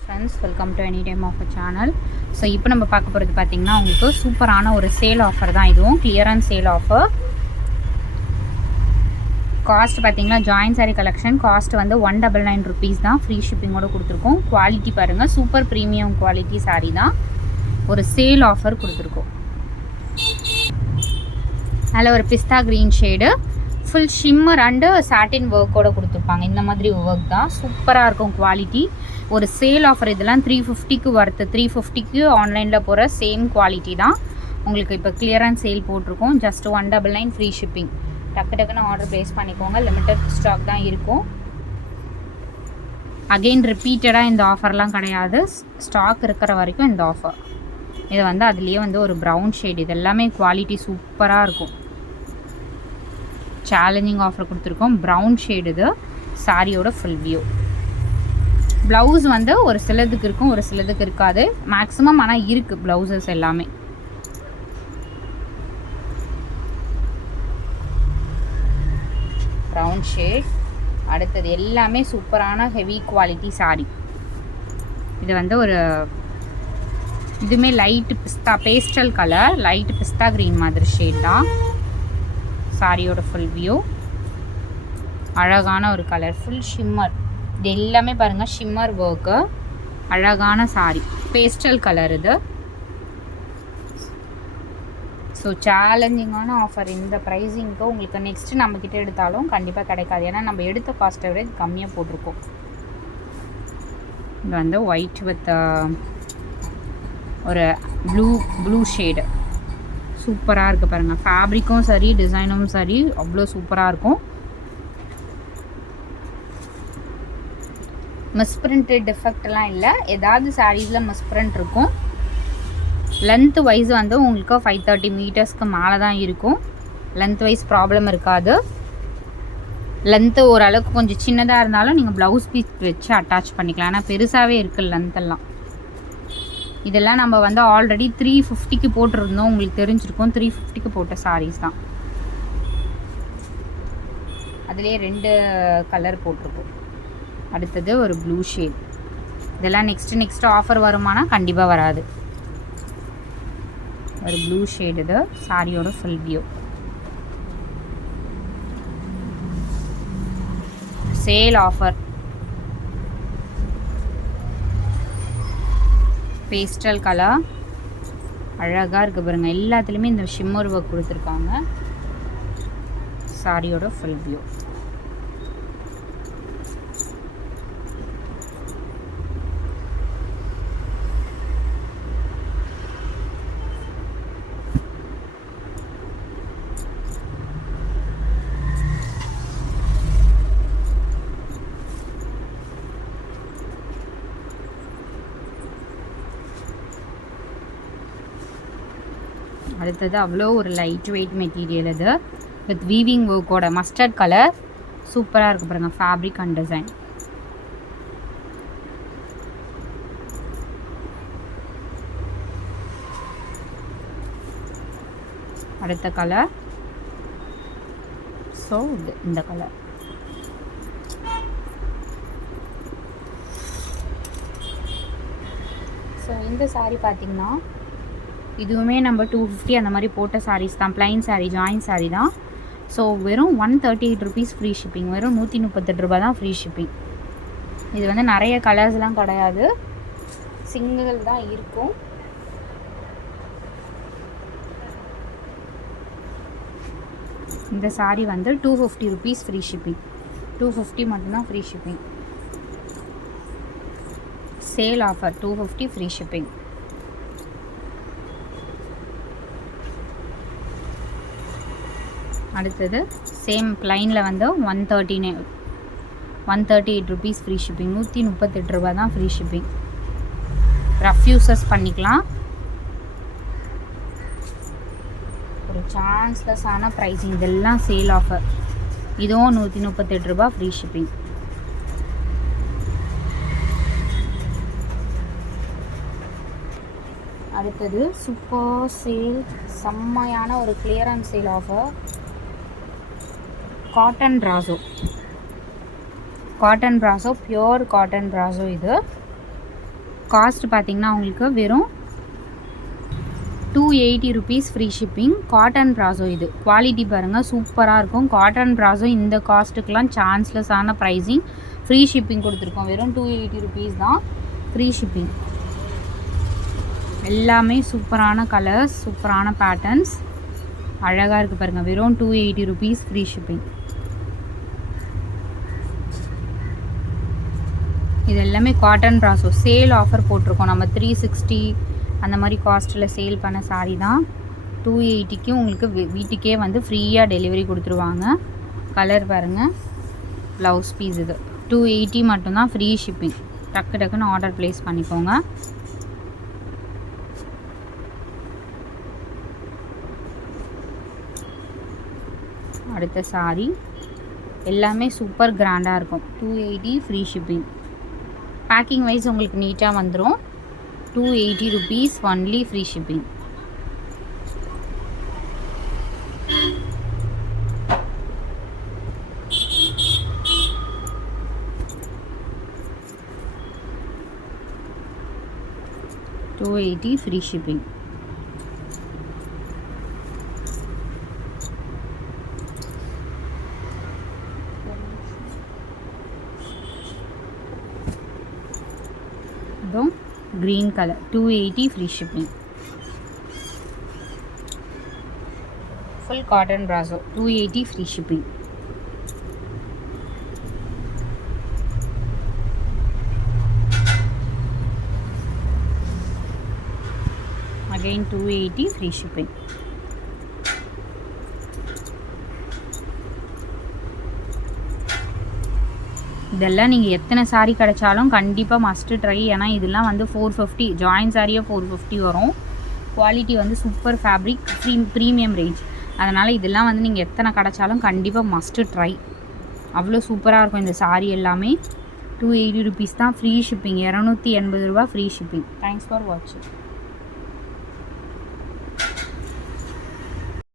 Friends, welcome to any time offer channel. So இப்போ நம்ம பார்க்க போகிறது பார்த்திங்கன்னா உங்களுக்கு சூப்பரான ஒரு சேல் ஆஃபர் தான். இதுவும் கிளியரன்ஸ் சேல் ஆஃபர். காஸ்ட் பார்த்திங்கன்னா ஜாயின் சாரீ கலெக்ஷன் காஸ்ட் வந்து 199 rupees தான். ஃப்ரீ ஷிப்பிங்கோடு கொடுத்துருக்கோம். குவாலிட்டி பாருங்கள், சூப்பர் ப்ரீமியம் குவாலிட்டி சாரீ தான். ஒரு சேல் ஆஃபர் கொடுத்துருக்கோம். அதில் ஒரு pista green shade full shimmer and satin ஒர்க்கோடு கொடுத்துருப்பாங்க. இந்த மாதிரி ஒர்க் தான் சூப்பராக இருக்கும் குவாலிட்டி. ஒரு சேல் ஆஃபர். இதெல்லாம் 350க்கு வருது. 350க்கு ஆன்லைனில் போகிற சேம் குவாலிட்டி தான். உங்களுக்கு இப்போ கிளியரன்ஸ் சேல் போட்டிருக்கோம். Just 199 free shipping. டக்கு டக்குன்னு ஆர்டர் ப்ளேஸ் பண்ணிக்கோங்க. லிமிட்டட் ஸ்டாக் தான் இருக்கும். அகெயின் ரிப்பீட்டடாக இந்த ஆஃபர்லாம் கிடையாது. ஸ்டாக் இருக்கிற வரைக்கும் இந்த ஆஃபர். இது வந்து அதுலேயே வந்து ஒரு ப்ரௌன் ஷேட். இது எல்லாமே குவாலிட்டி சூப்பராக இருக்கும். சேலஞ்சிங் ஆஃபர் கொடுத்துருக்கோம். ப்ரௌன் ஷேடு இது. சாரியோட ஃபுல் வியூ. ப்ளவுஸ் வந்து ஒரு சிலதுக்கு இருக்கும், ஒரு சிலதுக்கு இருக்காது. மேக்ஸிமம் ஆனால் இருக்குது ப்ளவுசஸ் எல்லாமே. Brown shade. அடுத்தது எல்லாமே சூப்பரான ஹெவி குவாலிட்டி சாரி. இது வந்து ஒரு இதுவுமே லைட்டு பிஸ்தா பேஸ்டல் கலர், லைட்டு பிஸ்தா க்ரீன் மாதிரி ஷேட் தான். சாரியோட ஃபுல் வியூ. அழகான ஒரு கலர், ஃபுல் ஷிம்மர். இது எல்லாமே பாருங்கள் ஷிம்மர் ஒர்க்கு. அழகான சாரி, பேஸ்டல் கலர் இது. ஸோ சேலஞ்சிங்கான ஆஃபர். இந்த ப்ரைஸிங்க்கு உங்களுக்கு நெக்ஸ்ட்டு நம்மக்கிட்ட எடுத்தாலும் கண்டிப்பாக கிடைக்காது. ஏன்னா நம்ம எடுத்த காஸ்ட்டை விட இது கம்மியாக போட்டிருக்கோம். இது வந்து ஒயிட் வித் ஒரு ப்ளூ ஷேடு. சூப்பராக இருக்குது பாருங்கள். ஃபேப்ரிக்கும் சரி, டிசைனும் சரி, அவ்வளோ சூப்பராக இருக்கும். மிஸ்பிரிண்டட் டிஃபெக்ட்லாம் இல்லை. ஏதாவது சாரீஸில் மிஸ்பிரிண்ட் இருக்கும். லென்த் வைஸ் வந்து உங்களுக்கு 530 மீட்டர்ஸ்க்கு மேலே தான் இருக்கும். லென்த் வைஸ் ப்ராப்ளம் இருக்காது. லென்த்து ஓரளவுக்கு கொஞ்சம் சின்னதாக இருந்தாலும் நீங்கள் ப்ளவுஸ் பீஸ் வச்சு அட்டாச் பண்ணிக்கலாம். ஏன்னா பெருசாகவே இருக்குது லென்த்தெல்லாம். இதெல்லாம் நம்ம வந்து ஆல்ரெடி 350க்கு போட்டிருந்தோம். உங்களுக்கு தெரிஞ்சிருக்கும். 350க்கு போட்ட சாரீஸ் தான். அதிலே 2 கலர் போட்டிருக்கோம். அடுத்தது ஒரு ப்ளூ ஷேட். இதெல்லாம் நெக்ஸ்ட்டு ஆஃபர் வருமானா கண்டிப்பாக வராது. ஒரு ப்ளூ ஷேட். இது சாரியோட full view. Sale offer. Pastel colour அழகாக இருக்குது பாருங்கள். எல்லாத்துலேயுமே இந்த ஷிம்மர் ஒர்க் கொடுத்துருக்காங்க. சாரியோட ஃபுல் வியூ. அடுத்தது அவ்வளோ ஒரு லைட் வெயிட் மெட்டீரியல். இது வித் வீவிங் ஒர்க்கோட மஸ்டர்ட் கலர். சூப்பராக இருக்குது பாருங்கள் ஃபேப்ரிக் அண்ட் டிசைன். அடுத்த கலர். ஸோ இந்த கலர். ஸோ இந்த சாரீ பார்த்திங்கன்னா இதுவுமே நம்ம 250 அந்த மாதிரி போட்ட சாரீஸ் தான். ப்ளைன் சாரீ, ஜாயின் சாரீ தான். ஸோ வெறும் 138 rupees ஃப்ரீ ஷிப்பிங். வெறும் 138 ரூபா தான் ஃப்ரீ ஷிப்பிங். இது வந்து நிறைய கலர்ஸ்லாம் கிடையாது, சிங்கிள் தான் இருக்கும். இந்த சாரீ வந்து 250 rupees ஃப்ரீ ஷிப்பிங். 250 மட்டும்தான் free shipping. Sale offer 250 free shipping. அடுத்தது சேம் ப்ளைனில் வந்து 138 rupees ஃப்ரீ ஷிப்பிங். 138 ரூபா தான் ஃப்ரீ ஷிப்பிங். ரஃப் யூசஸ் பண்ணிக்கலாம். ஒரு சான்ஸ்லெஸ்ஸான ப்ரைஸிங். இதெல்லாம் சேல் ஆஃபர். இதுவும் 138 ரூபா ஃப்ரீ ஷிப்பிங். அடுத்தது சூப்பர் சேல், செம்மையான ஒரு clearance sale offer. Cotton brasso, pure cotton brasso. இது காஸ்ட் பார்த்திங்கன்னா உங்களுக்கு வெறும் 280 rupees ஃப்ரீ ஷிப்பிங். காட்டன் ப்ராசோ இது. குவாலிட்டி பாருங்கள் சூப்பராக இருக்கும். காட்டன் ப்ராசோ இந்த காஸ்ட்டுக்கெலாம் சான்ஸ்லெஸ்ஸான ப்ரைஸிங். ஃப்ரீ ஷிப்பிங் கொடுத்துருக்கோம். வெறும் 280 rupees தான் ஃப்ரீ ஷிப்பிங். எல்லாமே சூப்பரான கலர்ஸ், சூப்பரான பேட்டர்ன்ஸ், அழகாக இருக்குது பாருங்கள். வெறும் 280 rupees ஃப்ரீ ஷிப்பிங். இது எல்லாமே காட்டன் ப்ராசோ. சேல் ஆஃபர் போட்டிருக்கோம் நம்ம. 360 அந்த மாதிரி காஸ்ட்டில் சேல் பண்ண சாரீ தான். 280க்கு உங்களுக்கு வீட்டுக்கே வந்து ஃப்ரீயாக டெலிவரி கொடுத்துருவாங்க. கலர் பாருங்கள். ப்ளவுஸ் பீஸ் இது 280 மட்டும்தான் ஃப்ரீ ஷிப்பிங். டக்கு டக்குன்னு ஆர்டர் ப்ளேஸ் பண்ணிக்கோங்க. அடுத்த சாரீ எல்லாமே சூப்பர் கிராண்டாக இருக்கும். 280 ஃப்ரீ ஷிப்பிங். பேக்கிங் வைஸ் உங்களுக்கு நீட்டாக வந்துடும். 280 rupees only free shipping. $280 free shipping. அப்புறம் green color 280 free shipping. Full cotton brasso 280 free shipping. Again 280 free shipping. இதெல்லாம் நீங்கள் எத்தனை சாரீ கிடைச்சாலும் கண்டிப்பாக மஸ்ட்டு ட்ரை. ஏன்னா இதெல்லாம் வந்து 450 ஜாயின் சாரியாக 450 வரும். குவாலிட்டி வந்து சூப்பர் ஃபேப்ரிக், ப்ரீமியம் ரேஞ்ச். அதனால் இதெல்லாம் வந்து நீங்கள் எத்தனை கிடைச்சாலும் கண்டிப்பாக மஸ்ட்டு ட்ரை. அவ்வளோ சூப்பராக இருக்கும் இந்த சாரீ எல்லாமே. 280 rupees தான் ஃப்ரீ ஷிப்பிங். 280 ரூபா ஃப்ரீ ஷிப்பிங். தேங்க்ஸ் ஃபார் வாட்சிங்.